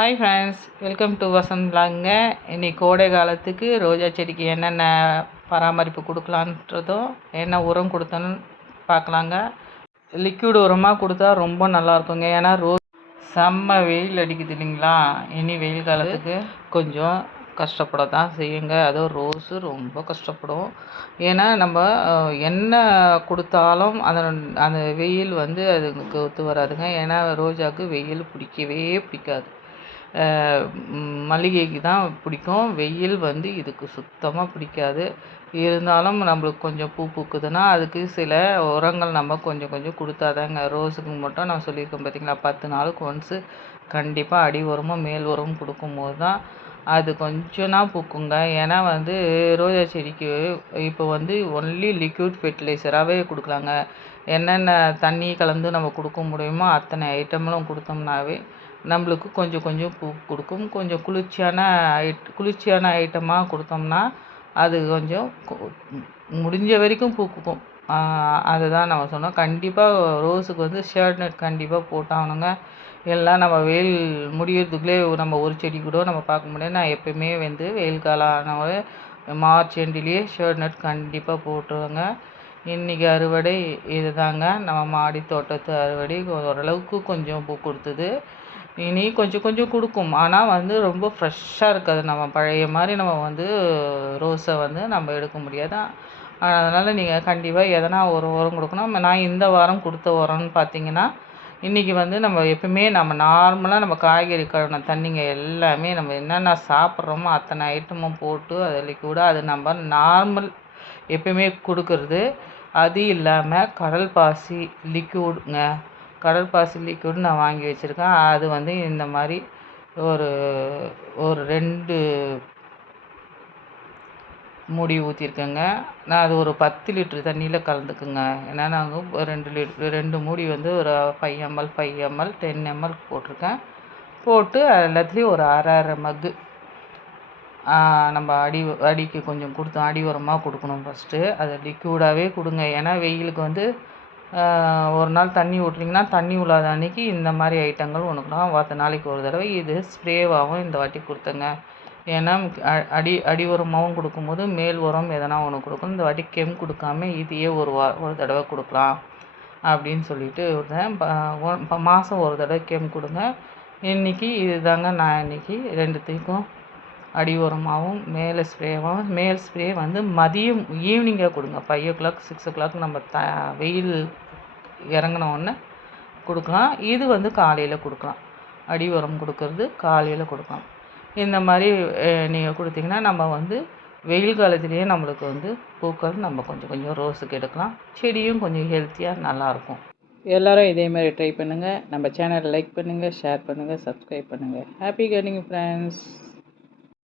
Hi friends, welcome to Vasanth விலாகுங்க. இன்றைக்கி கோடை காலத்துக்கு ரோஜா செடிக்கு என்னென்ன பராமரிப்பு கொடுக்கலான்றதும் என்ன உரம் கொடுத்தோன்னு பார்க்கலாங்க. லிக்விட் உரமாக கொடுத்தா ரொம்ப நல்லாயிருக்குங்க. ஏன்னா செம்ம வெயில் அடிக்குது இல்லைங்களா? இனி வெயில் காலத்துக்கு கொஞ்சம் கஷ்டப்பட தான் செய்யுங்க. அதுவும் ரோஸு ரொம்ப கஷ்டப்படும். ஏன்னா நம்ம என்ன கொடுத்தாலும் அந்த வெயில் அதுக்கு ஒத்து வராதுங்க. ஏன்னா ரோஜாவுக்கு வெயில் பிடிக்கவே பிடிக்காது. மல்லிகைக்கு தான் பிடிக்கும். வெயில் இதுக்கு சுத்தமாக பிடிக்காது. இருந்தாலும் நம்மளுக்கு கொஞ்சம் பூ பூக்குதுன்னா அதுக்கு சில உரங்கள் நம்ம கொஞ்சம் கொஞ்சம் கொடுத்தாதாங்க. ரோஸுக்கு மட்டும் நான் சொல்லியிருக்கேன் பார்த்தீங்களா, 10 நாளுக்கு ஒன்ஸு கண்டிப்பாக அடி உரமும் மேல் உரமும் கொடுக்கும்போது தான் அது கொஞ்சம்னா பூக்குங்க. ஏன்னா ரோஜா செடிக்கு இப்போ ஒன்லி லிக்விட் ஃபெர்டிலைசராகவே கொடுக்கலாங்க. என்னென்ன தண்ணி கலந்து நம்ம கொடுக்க முடியுமோ அத்தனை ஐட்டங்களும் கொடுத்தோம்னாவே நம்மளுக்கு கொஞ்சம் கொஞ்சம் பூ கொடுக்கும். கொஞ்சம் குளிர்ச்சியான ஐட்டமாக கொடுத்தோம்னா அது கொஞ்சம் முடிஞ்ச வரைக்கும் பூக்கும். அதுதான் நம்ம சொன்னோம். கண்டிப்பாக ரோஸுக்கு ஷேட் நெட் கண்டிப்பாக போட்டாகணுங்க. எல்லாம் நம்ம வெயில் முடியறதுக்குள்ளே நம்ம ஒரு செடி கூட நம்ம பார்க்க முடியாது. நான் எப்போயுமே வெயில் காலம் ஆனவே மார்ச் எண்டிலேயே ஷேட் நெட் கண்டிப்பாக போட்டுருவேங்க. இன்றைக்கி அறுவடை இது தாங்க. நம்ம மாடி தோட்டத்து அறுவடை ஓரளவுக்கு கொஞ்சம் பூ கொடுத்தது. இனி கொஞ்சம் கொஞ்சம் கொடுக்கும். ஆனால் ரொம்ப ஃப்ரெஷ்ஷாக இருக்காது. நம்ம பழைய மாதிரி நம்ம ரோஸை நம்ம எடுக்க முடியாது. அதனால் நீங்கள் கண்டிப்பாக எதனா ஒரு உரம் கொடுக்கணும். நான் இந்த வாரம் கொடுத்த உரம்னு பார்த்தீங்கன்னா, இன்றைக்கி நம்ம எப்பவுமே நம்ம நார்மலாக நம்ம காய்கறி கழுவின தண்ணிங்க எல்லாமே நம்ம என்னென்ன சாப்பிட்றோமோ அத்தனை ஐட்டமும் போட்டு அதில் கூட அது நம்ம நார்மல் எப்பயுமே கொடுக்கறது. அது இல்லாமல் கடல் பாசி லிக்விடுங்க. கடல் பாசி லிக்விட் நான் வாங்கி வச்சுருக்கேன். அது இந்த மாதிரி ஒரு 2 மூடி ஊற்றிருக்கேங்க. நான் அது ஒரு 10 லிட்டர் தண்ணியில் கலந்துக்குங்க. ஏன்னா நாங்கள் 2 மூடி ஒரு 5 ml 5 ml 10 ml போட்டிருக்கேன். போட்டு எல்லாத்துலேயும் ஒரு அரை மக்கு நம்ம அடிக்கு கொஞ்சம் கொடுத்தோம். அடி உரமாக கொடுக்கணும். ஃபஸ்ட்டு அதை லிக்விடாகவே கொடுங்க. ஏன்னா வெயிலுக்கு ஒரு நாள் தண்ணி விட்றிங்கன்னா தண்ணி உள்ளாத அன்றைக்கி இந்த மாதிரி ஐட்டங்கள் உனக்குலாம் 10 நாளைக்கு ஒரு தடவை இது ஸ்ப்ரேவாகவும் இந்த வாட்டி கொடுத்தேங்க. ஏன்னா அடி உரமாகவும் கொடுக்கும்போது மேல் உரம் எதனா ஒன்று கொடுக்கணும். இந்த வாட்டி கொடுக்காம இதையே ஒரு தடவை கொடுக்கலாம் அப்படின்னு சொல்லிட்டு விட்டேன். மாதம் ஒரு தடவை கொடுங்க. இன்றைக்கி இது தாங்க. நான் இன்றைக்கி 2த்துக்கும் அடி உரமாகவும் மேலே ஸ்ப்ரேவாகவும் மேல் ஸ்ப்ரே மதியம் ஈவினிங்காக கொடுங்க. 5 o'clock 6 o'clock நம்ம வெயில் இறங்கினோடனே கொடுக்கலாம். இது காலையில் கொடுக்கலாம். அடி உரம் கொடுக்கறது காலையில் கொடுக்கலாம். இந்த மாதிரி நீங்கள் கொடுத்தீங்கன்னா நம்ம வெயில் காலத்துலேயே நம்மளுக்கு பூக்கள் நம்ம கொஞ்சம் கொஞ்சம் ரோஸுக்கு எடுக்கலாம். செடியும் கொஞ்சம் ஹெல்த்தியாக நல்லாயிருக்கும். எல்லோரும் இதே மாதிரி ட்ரை பண்ணுங்கள். நம்ம சேனலை லைக் பண்ணுங்கள், ஷேர் பண்ணுங்கள், சப்ஸ்கிரைப் பண்ணுங்கள். Happy gardening friends.